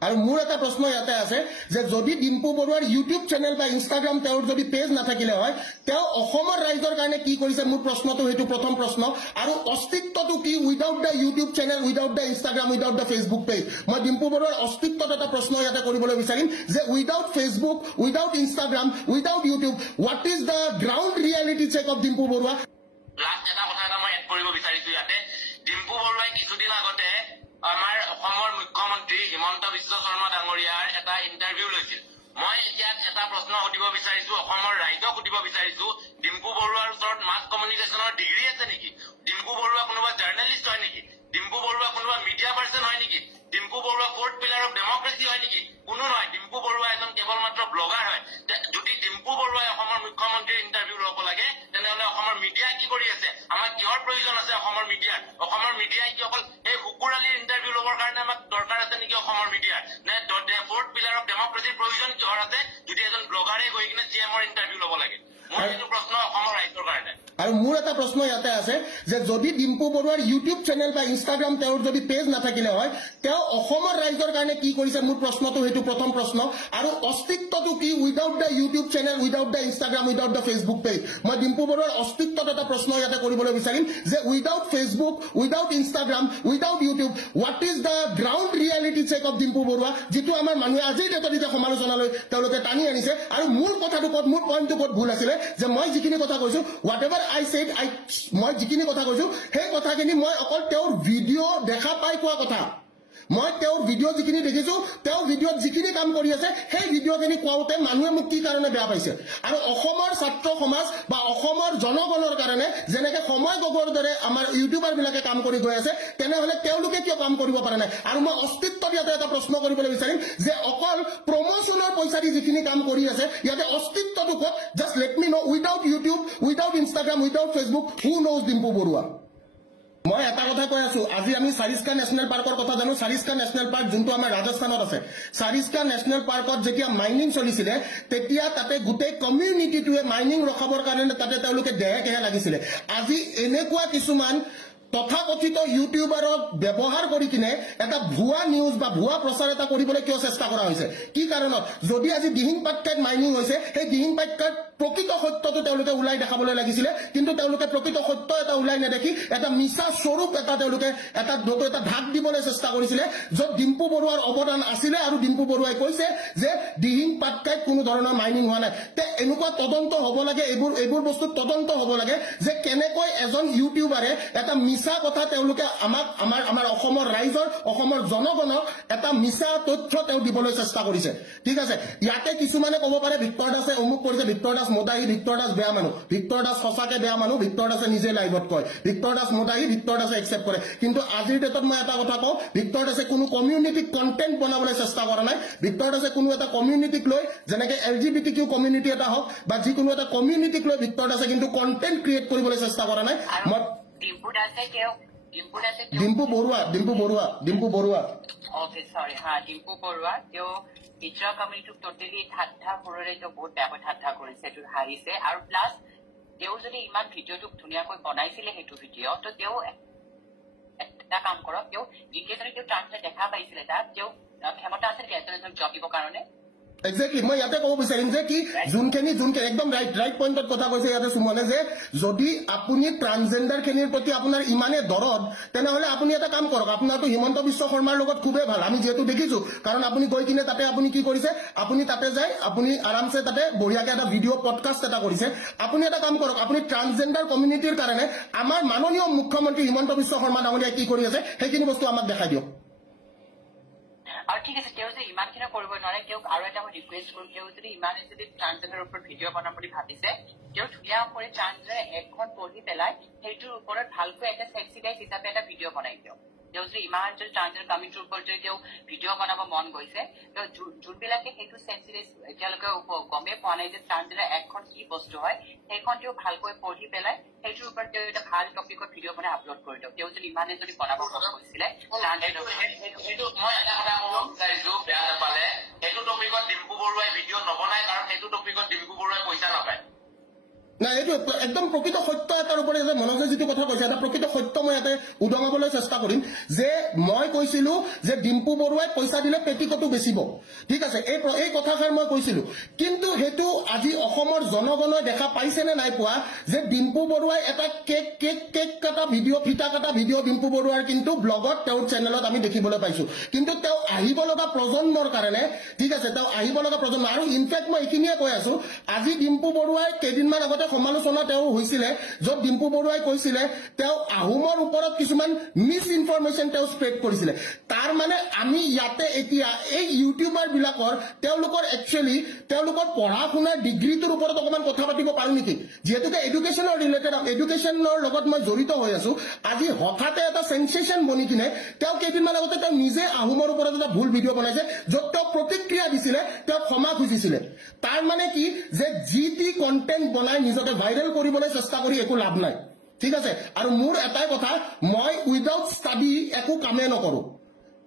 আৰু মোৰ এটা প্ৰশ্ন ইয়াতে আছে যে যদি ডিম্পু বৰুৱাৰ ইউটিউব চেনেল বা ইনষ্টাগ্ৰাম তেওঁৰ যদি পেজ নাথাকিলে হয় তেওঁ অসমৰ ৰাইজৰ কাৰণে কি কৰিছে মোৰ প্ৰশ্নটো হেতু প্ৰথম প্ৰশ্ন আৰু অস্তিত্বটো কি উইদাউট দা ইউটিউব চেনেল উইদাউট দা ইনষ্টাগ্ৰাম উইদাউট দা ফেসবুক পেজ মই ডিম্পু বৰুৱাৰ অস্তিত্বত এটা প্ৰশ্ন ইয়াতে কৰিবলৈ বিচাৰিম যে without Facebook without Instagram without YouTube what is the ground reality check of Dimpu Barua last এটা কথা এটা মই এড কৰিব বিচাৰিছো ইয়াতে ডিম্পু বৰুৱাই কিছুদিন আগতে আমাৰ অসমৰ মুখ্যমন্ত্ৰী হিমন্ত বিশ্ব শৰ্মা ডাঙৰীয়াৰ এটা ইণ্টাৰভিউ লৈছিল মই এতিয়া এটা প্ৰশ্ন সুধিব বিচাৰিছো অসমৰ ৰাইজক সুধিব বিচাৰিছো ডিম্পু বৰুৱাৰ ওচৰত মাছ কমিউনিকেশ্যনৰ ডিগ্ৰী আছে নেকি ডিম্পু বৰুৱা কোনোবা জাৰ্নেলিষ্ট হয় নেকি ডিম্পু বৰুৱা কোনোবা মিডিয়া পাৰ্চন হয় নেকি Dimpu Barua fourth pillar of democracy হয় নেকি কোনো নহয় ডিম্পু বৰুৱা এজন কেৱল মাত্ৰ ব্লগাৰ হয় যদি ডিম্পু বৰুৱাই অসমৰ মুখ্যমন্ত্ৰীৰ ইণ্টাৰভিউ ল'ব লাগে তেনেহ'লে অসমৰ মিডিয়াই কি কৰি আছে আমাৰ কিহৰ প্ৰয়োজন আছে অসমৰ মিডিয়াই কি অকল সেই কুকুৰালীৰ ইণ্টাৰভিউ ল'বৰ কাৰণে আমাক দৰকাৰ আছে নেকি অসমৰ মিডিয়াৰ নে ফ'ৰ্থ পিলাৰ অফ ডেমক্ৰেচিৰ প্ৰয়োজন কিহৰ আছে যদি এজন ব্লগাৰে গৈ কিনে চিএমৰ ইণ্টাৰভিউ ল'ব লাগে মোৰ এইটো প্ৰশ্ন অসমৰ ৰাইজৰ কাৰণে আৰু মোৰ এটা প্ৰশ্ন ইয়াতে আছে যে যদি ডিম্পু বৰুৱাৰ ইউটিউব চেনেল বা ইনষ্টাগ্ৰাম তেওঁৰ যদি পেজ নাথাকিলে হয় তেওঁ অসমৰ ৰাইজৰ কাৰণে কি কৰিছে মোৰ প্ৰশ্নটো হেতু প্ৰথম প্ৰশ্ন আৰু অস্তিত্বটো কি উইদাউট দা ইউটিউব চেনেল উইদাউট দা ইনষ্টাগ্ৰাম উইদাউট দা ফেসবুক পেজ মই ডিম্পু বৰুৱাৰ অস্তিত্বত এটা প্ৰশ্ন ইয়াতে কৰিবলৈ বিচাৰিম যে without Facebook without Instagram without YouTube what is the ground reality check of Dimpu Barua যিটো আমাৰ মানুহে আজিৰ ডেটত এতিয়া সমালোচনালৈ তেওঁলোকে টানি আনিছে আৰু মোৰ কথাটো ক'ত মোৰ পইণ্টটো ক'ত ভুল আছিলে যে মই যিখিনি কথা কৈছো হোৱাট এভাৰ I said মই যিখিনি কথা কৈছো সেই কথাখিনি মই অকল তেওঁৰ ভিডিঅ' দেখা পাই কোৱা কথা মই তেওঁৰ ভিডিঅ' যিখিনি দেখিছো তেওঁ ভিডিঅ'ত যিখিনি কাম কৰি আছে সেই ভিডিঅ'খিনি কোৱাওঁতে মানুহে মোক কি কাৰণে বেয়া পাইছে আৰু অসমৰ ছাত্ৰ সমাজ বা অসমৰ জনগণৰ কাৰণে যেনেকে সময় গগৈৰ দৰে আমাৰ ইউটিউবাৰবিলাকে কাম কৰি গৈ আছে তেনেহ'লে তেওঁলোকে কিয় কাম কৰিব পৰা নাই আৰু মই অস্তিত্বত ইয়াতে এটা প্ৰশ্ন কৰিবলৈ বিচাৰিম যে অকল প্ৰমোচনৰ পইচা দি যিখিনি কাম কৰি আছে ইয়াতে অস্তিত্বটো ক'ত just let me know' without YouTube without Instagram without Facebook who knows Dimpu Baruah মই এটা কথা কৈ আছো আজি আমি সাৰিস্কা নেশ্যনেল পাৰ্কৰ কথা জানো সাৰিস্কা নেশ্যনেল পাৰ্ক যোনটো আমাৰ ৰাজস্থানত আছে সাৰিস্কা নেশ্যনেল পাৰ্কত যেতিয়া মাইনিং চলিছিলে তেতিয়া তাতে গোটেই কমিউনিটিটোৱে মাইনিং ৰখাবৰ কাৰণে তাতে তেওঁলোকে দেহে কেহে লাগিছিলে আজি এনেকুৱা কিছুমান তথাকথিত ইউটিউবাৰক ব্যৱহাৰ কৰি কিনে এটা ভুৱা নিউজ বা ভুৱা প্ৰচাৰ এটা কৰিবলৈ কিয় চেষ্টা কৰা হৈছে কি কাৰণত যদি আজি দিহিং পাটকাইত মাইনিং হৈছে সেই দিহিং পাটকাইত প্ৰকৃত সত্যটো তেওঁলোকে ওলাই দেখাবলৈ লাগিছিলে কিন্তু তেওঁলোকে প্ৰকৃত সত্য এটা ওলাই নেদেখি এটা মিছা স্বৰূপ এটা তেওঁলোকে এটা ঢাক দিবলৈ চেষ্টা কৰিছিলে য'ত ডিম্পু বৰুৱাৰ অৱদান আছিলে আৰু ডিম্পু বৰুৱাই কৈছে যে দিহিং পাটকাইত কোনো ধৰণৰ মাইনিং হোৱা নাই তে এনেকুৱা তদন্ত হ'ব লাগে এইবোৰ বস্তু তদন্ত হ'ব লাগে যে কেনেকৈ এজন ইউটিউবাৰে এটা মিছা কথা তেওঁলোকে আমাৰ অসমৰ ৰাইজৰ অসমৰ জনগণক এটা মিছা তথ্য তেওঁ দিবলৈ চেষ্টা কৰিছে ঠিক আছে ইয়াতে কিছুমানে ক'ব পাৰে ভিক্টৰ দাসে অমুক কৰিছে ভিক্টৰ দাস মোদাহী ভিক্টৰ দাস বেয়া মানুহ ভিক্টৰ দাস সঁচাকে বেয়া মানুহ ভিক্টৰ দাসে নিজে লাইভত কয় ভিক্টৰ দাস মোদাহী ভিক্টৰ দাসে একচেপ্ট কৰে কিন্তু আজিৰ ডেটত মই এটা কথা কওঁ ভিক্টৰ দাসে কোনো কমিউনিটিক কণ্টেণ্ট বনাবলৈ চেষ্টা কৰা নাই ভিক্টৰ দাসে কোনো এটা কমিউনিটিক লৈ যেনেকে LGBTQ কমিউনিটি এটা হওক বা যিকোনো এটা কমিউনিটিক লৈ ভিক্টৰ দাসে কিন্তু কণ্টেণ্ট ক্ৰিয়েট কৰিবলৈ চেষ্টা কৰা নাই মই ডিম্পু বৰুৱা Okay, sorry. ডিম্পু বৰুৱা তেওঁ নিজৰ কমিউনিটিক টোটেলি ঠাট্টা কৰি বহুত বেয়াকৈ ঠাট্টা কৰিছে এইটো হাৰিছে আৰু প্লাছ তেওঁ যদি ইমান ভিডিঅ'টো ধুনীয়াকৈ বনাইছিলে সেইটো ভিডিঅ' তো তেওঁ এটা কাম কৰক তেওঁ ইণ্ডিয়াজনে তেওঁ ট্ৰান্সলেট দেখা পাইছিলে তাত তেওঁ ক্ষমতা আছে নেকি এজন জব দিবৰ কাৰণে Exactly. মই ইয়াতে ক'ব বিচাৰিম যে কি যোনখিনি একদম ৰাইট পইণ্টত কথা কৈছে ইয়াতে সুমনে যে যদি আপুনি ট্ৰান্সজেণ্ডাৰ খিনিৰ প্ৰতি আপোনাৰ ইমানে দৰদ তেনেহ'লে আপুনি এটা কাম কৰক আপোনাৰতো হিমন্ত বিশ্ব শৰ্মাৰ লগত খুবেই ভাল আমি যিহেতু দেখিছো কাৰণ আপুনি গৈ কিনে তাতে আপুনি কি কৰিছে আপুনি তাতে যায় আপুনি আৰামছে তাতে বঢ়িয়াকে এটা ভিডিঅ' পডকাষ্ট এটা কৰিছে আপুনি এটা কাম কৰক আপুনি ট্ৰান্সজেণ্ডাৰ কমিউনিটিৰ কাৰণে আমাৰ মাননীয় মুখ্যমন্ত্ৰী হিমন্ত বিশ্ব শৰ্মা ডাঙৰীয়াই কি কৰি আছে সেইখিনি বস্তু আমাক দেখাই দিয়ক আৰু ঠিক আছে তেওঁ যে ইমানখিনি কৰিব নোৱাৰে তেওঁক আৰু এটা মই ৰিকুৱেষ্ট কৰোঁ তেওঁ যদি ইমানে যদি ট্ৰান্সজেণ্ডাৰৰ ওপৰত ভিডিঅ' বনাম বুলি ভাবিছে তেওঁ ধুনীয়া কৰি ট্ৰান্সজেণ্ডাৰ এখন পঢ়ি পেলাই সেইটোৰ ওপৰত ভালকৈ এটা চেক্সিটাইজ হিচাপে এটা ভিডিঅ' বনাই দিয়ক তেওঁ যদি ইমান যদি ট্ৰান্সজেণ্ডাৰ কমিউনিটিৰ ওপৰত যদি তেওঁ ভিডিঅ' বনাব মন গৈছে তেওঁ যোনবিলাকে সেইটো চেঞ্চিটাইজ এতিয়ালৈকে গমেই পোৱা নাই যে ট্ৰান্সজেণ্ডাৰ এখন কি বস্তু হয় সেইখন তেওঁ ভালকৈ পঢ়ি পেলাই সেইটোৰ ওপৰত তেওঁ এটা ভাল টপিকত ভিডিঅ' বনাই আপলোড কৰি দিয়ক তেওঁ যদি ইমানে যদি বনাব মন গৈছিলে সেইটো মই এটা কথা ক'ব বিচাৰিছো বেয়া নাপালে সেইটো টপিকত ডিম্পু বৰুৱাই ভিডিঅ' নবনাই কাৰণ সেইটো টপিকত ডিম্পু বৰুৱাই পইচা নাপায় না এইটো একদম প্ৰকৃত সত্য এটাৰ ওপৰত যে মনোজে যিটো কথা কৈছে এটা প্ৰকৃত সত্য মই ইয়াতে উদঙাবলৈ চেষ্টা কৰিম যে মই কৈছিলো যে ডিম্পু বৰুৱাই পইচা দিলে পেটিকটো বেচিব ঠিক আছে এই কথাষাৰ মই কৈছিলো কিন্তু হেতু আজি অসমৰ জনগণে দেখা পাইছে নে নাই পোৱা যে ডিম্পু বৰুৱাই এটা কেক কাটা ভিডিঅ' ফিটা কাটা ভিডিঅ' ডিম্পু বৰুৱাৰ কিন্তু ব্লগত তেওঁৰ চেনেলত আমি দেখিবলৈ পাইছো কিন্তু তেওঁ আহিব লগা প্ৰজন্মৰ কাৰণে ঠিক আছে তেওঁ আহিব লগা প্ৰজন্ম আৰু ইনফেক্ট মই এইখিনিয়ে কৈ আছো আজি ডিম্পু বৰুৱাই কেইদিনমান আগতে সমালোচনা তেওঁ হৈছিলে য'ত ডিম্পু বৰুৱাই কৈছিলে তেওঁ আহোমৰ ওপৰত কিছুমান মিছ ইনফৰমেশ্যন তেওঁ স্প্ৰেড কৰিছিলে তাৰ মানে আমি ইয়াতে এতিয়া এই ইউটিউবাৰ বিলাকৰ তেওঁলোকৰ একচুৱেলি তেওঁলোকৰ পঢ়া শুনাৰ ডিগ্ৰীটোৰ ওপৰত অকমান কথা পাতিব পাৰো নেকি যেহেতুকে এডুকেশ্যনৰ ৰিলেটেড এডুকেশ্যনৰ লগত মই জড়িত হৈ আছো আজি হঠাতে এটা সেন্সেশন বনি কিনে তেওঁ কেইদিনমান আগতে তেওঁ নিজে আহোমৰ ওপৰত এটা ভুল ভিডিঅ' বনাইছে য'ত তেওঁ প্ৰতিক্ৰিয়া দিছিলে তেওঁ ক্ষমা খুজিছিলে তাৰ মানে কি যে যি টি কণ্টেণ্ট বনাই নিজকে ভাইৰেল কৰিবলৈ চেষ্টা কৰি একো লাভ নাই ঠিক আছে আৰু মোৰ এটাই কথা মই উইদাউট ষ্টাডি একো কামে নকৰো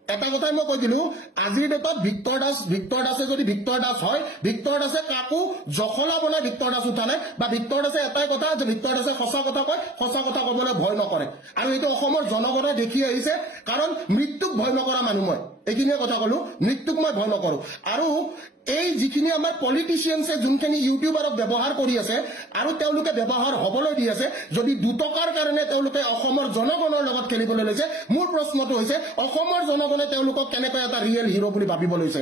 এটা কথাই মই কৈ দিলো আজিৰ ডেটত ভিক্টৰ দাসে যদি ভিক্টৰ দাস হয় ভিক্টৰ দাসে কাকো জখলা বনাই ভিক্টৰ দাস উঠা নাই বা ভিক্টৰ দাসে এটাই কথা যে ভিক্টৰ দাসে সঁচা কথা কয় সঁচা কথা ক'বলৈ ভয় নকৰে আৰু এইটো অসমৰ জনগণে দেখি আহিছে কাৰণ মৃত্যুক ভয় নকৰা মানুহ মই এইখিনিয়ে কথা ক'লো মৃত্যুক মই ভয় নকৰো আৰু এই যিখিনি আমাৰ পলিটিচিয়ানছে যোনখিনি ইউটিউবাৰক ব্যৱহাৰ কৰি আছে আৰু তেওঁলোকে ব্যৱহাৰ হ'বলৈ দি আছে যদি 2 টকাৰ কাৰণে তেওঁলোকে অসমৰ জনগণৰ লগত খেলিবলৈ লৈছে মোৰ প্ৰশ্নটো হৈছে অসমৰ জনগণে তেওঁলোকক কেনেকৈ এটা ৰিয়েল হিৰো বুলি ভাবিব লৈছে